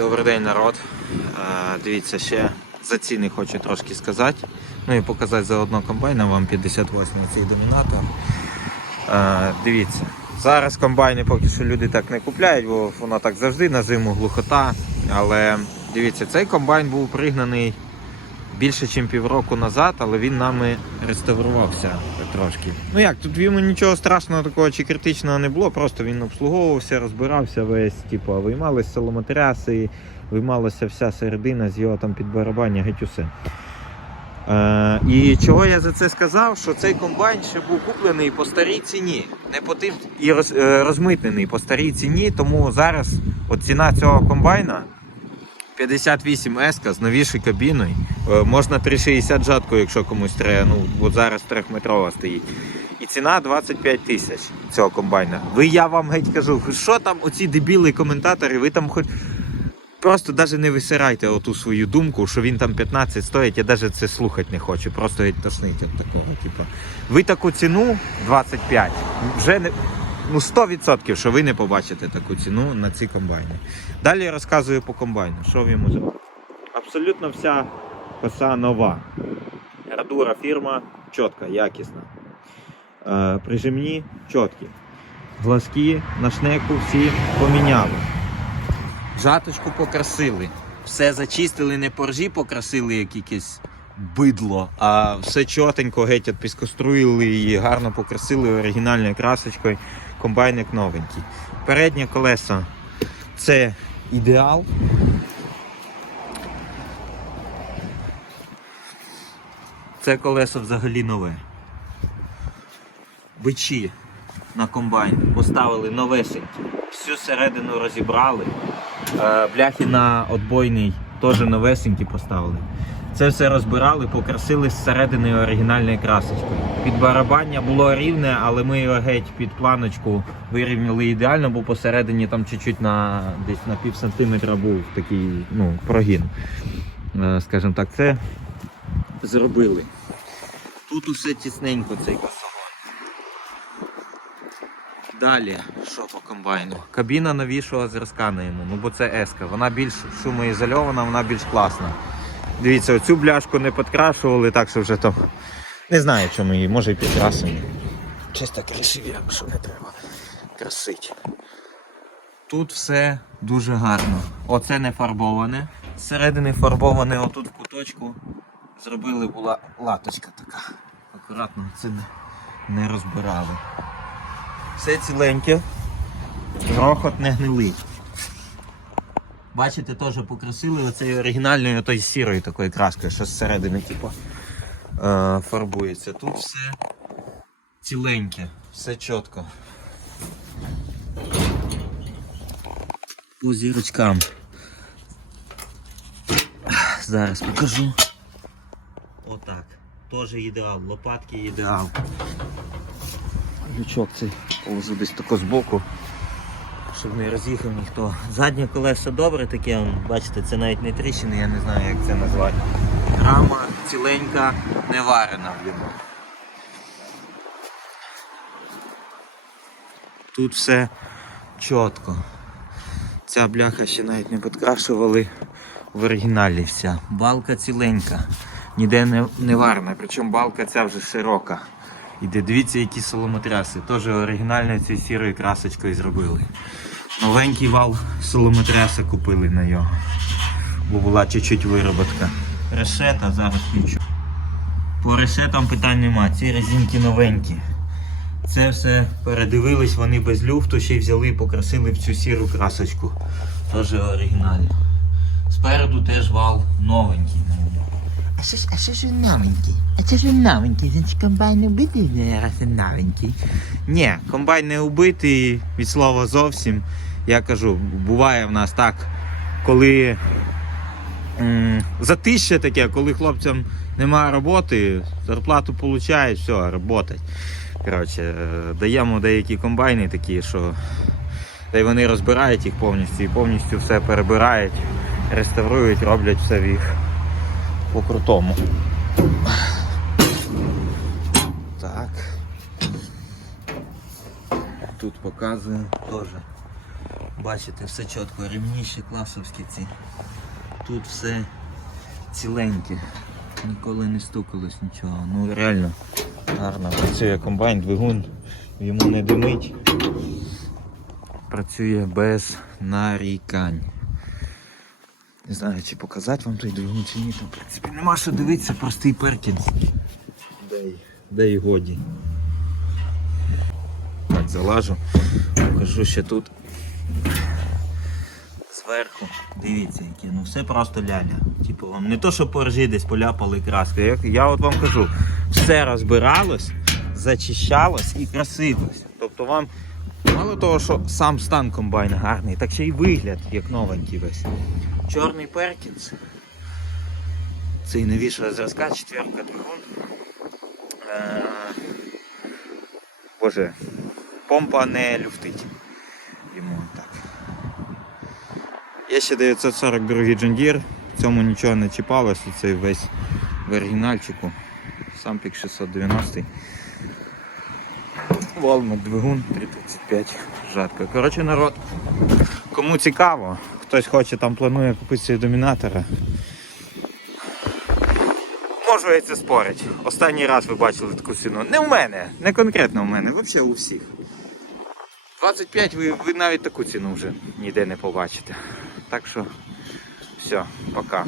Добрий день, народ. Е, Дивіться, ще за ціни хочу трошки сказати. Ну і показати заодно комбайна вам 58 цей домінатор. Дивіться, зараз комбайни поки що люди так не купляють, бо воно так завжди на зиму глухота. Але дивіться, цей комбайн був пригнаний більше, ніж півроку назад, але він нами реставрувався трошки. Ну як, тут йому нічого страшного такого чи критичного не було, просто він обслуговувався, розбирався весь, типу, виймалися соломотряси, виймалася вся середина з його там підбарабання, геть усе. Е, і чого я за це сказав? Що цей комбайн ще був куплений по старій ціні, не по тим і роз, е, розмитнений по старій ціні, тому зараз от ціна цього комбайна 58 S з новішою кабіною. Е, Можна 360 жатку, якщо комусь треба. Ну, от зараз трьохметрова стоїть. І ціна 25 тисяч цього комбайна. Ви я вам геть кажу, що там оці дебіли коментатори, ви там хоч. Просто навіть не висирайте оту свою думку, що він там 15 стоїть, я навіть це слухати не хочу. Просто геть тошнить від такого. Типу. Ви таку ціну 25, вже не. Ну, 100% що ви не побачите таку ціну на ці комбайни. Далі я розказую по комбайну, що в йому зробити. Абсолютно вся коса нова. Радура фірма чітка, якісна. Е, прижимні чіткі. Глазки на шнеку всі поміняли. Жаточку покрасили. Все зачистили, не поржі покрасили, як якесь бидло, а все чотенько геть от піскоструїли і гарно покрасили оригінальною красочкою. Комбайник новенький. Переднє колесо це ідеал. Це колесо взагалі нове. Бичі на комбайн поставили новесенькі. Всю середину розібрали. Е, Бляхи на отбойний теж новесенькі поставили. Це все розбирали, покрасили зсередини оригінальною красочкою. Підбарабання було рівне, але ми його геть під планочку вирівняли ідеально, бо посередині там чуть-чуть на десь на пів сантиметра був такий ну, прогін. Е, Скажімо так, це зробили. Тут усе тісненько цей косогон. Далі, що по комбайну? Кабіна новішого зразка на йому, ну бо це еска. Вона більш шумоізольована, вона більш класна. Дивіться, оцю бляшку не підкрашували, так що вже там. Не знаю, чому її, може і підкрасимо. Чисто красиві, якщо не треба красить. Тут все дуже гарно. Оце не фарбоване. Зсередини фарбоване отут в куточку. Зробили була латочка така. Акуратно це не, не розбирали. Все ціленьке, грохот не гнилий. Бачите, теж покрасили оцею оригінальною отой сірою такою краскою, що зсередини типу, е, фарбується. Тут все ціленьке, все чітко. По зірочкам. Зараз покажу. Отак. Теж ідеал, лопатки ідеал. Лючок цей положу десь тако збоку, щоб не роз'їхав ніхто. Заднє колесо добре таке, бачите, це навіть не тріщини, я не знаю як це назвати. Рама ціленька, не варена в ньому. Тут все чітко. Ця бляха ще навіть не підкрашували в оригіналі вся. Балка ціленька, ніде не, не варена, причому балка ця вже широка. Іде, дивіться, які соломотряси. Теж оригінально цією сірою красочкою зробили. Новенький вал соломотряса купили на його. Бо була чуть-чуть вироботка. Решета зараз нічого. По решетам питань нема. Ці резинки новенькі. Це все передивились, вони без люфту ще й взяли і покрасили в цю сіру красочку. Теж оригінально. Спереду теж вал новенький. А що ж, а що ж він новенький? А що ж він новенький? Значить комбайн не убитий, раз він новенький. Ні, комбайн не убитий від слова зовсім. Я кажу, буває в нас так, коли затище таке, коли хлопцям немає роботи, зарплату получають, все, роботать. Коротше, е, даємо деякі комбайни такі, що та й вони розбирають їх повністю і повністю все перебирають, реставрують, роблять все в їх по-крутому. Так. Тут показує теж Бачите, все чітко, рівніші класовські ці. Тут все ціленьке. Ніколи не стукалось нічого. Ну реально гарно працює комбайн, двигун, йому не димить. Працює без нарікань. Не знаю, чи показати вам той двигун чи ні, там в принципі нема що дивитися, простий перкінс. Де й, годі. Так, залажу, покажу ще тут. Зверху, дивіться, яке, ну все просто ляля. Типу не то, що по ржі десь поляпали краски. Я, я от вам кажу, все розбиралось, зачищалось і красилось. Тобто вам мало того, що сам стан комбайна гарний, так ще й вигляд, як новенький весь. Чорний Перкінс. Цей новішого зразка, четверка двигун. Е, Боже, помпа не люфтить. Йому так. Є ще 942 John в цьому нічого не чіпалось, цей весь в оригінальчику. Сампік 690. Walmart двигун 335 жатка. Коротше, народ, кому цікаво, хтось хоче там планує купити цей домінатора. Можу я це спорити. Останній раз ви бачили таку ціну. Не в мене, не конкретно в мене, взагалі у всіх. 25 ви, ви навіть таку ціну вже ніде не побачите. Так що, все, пока.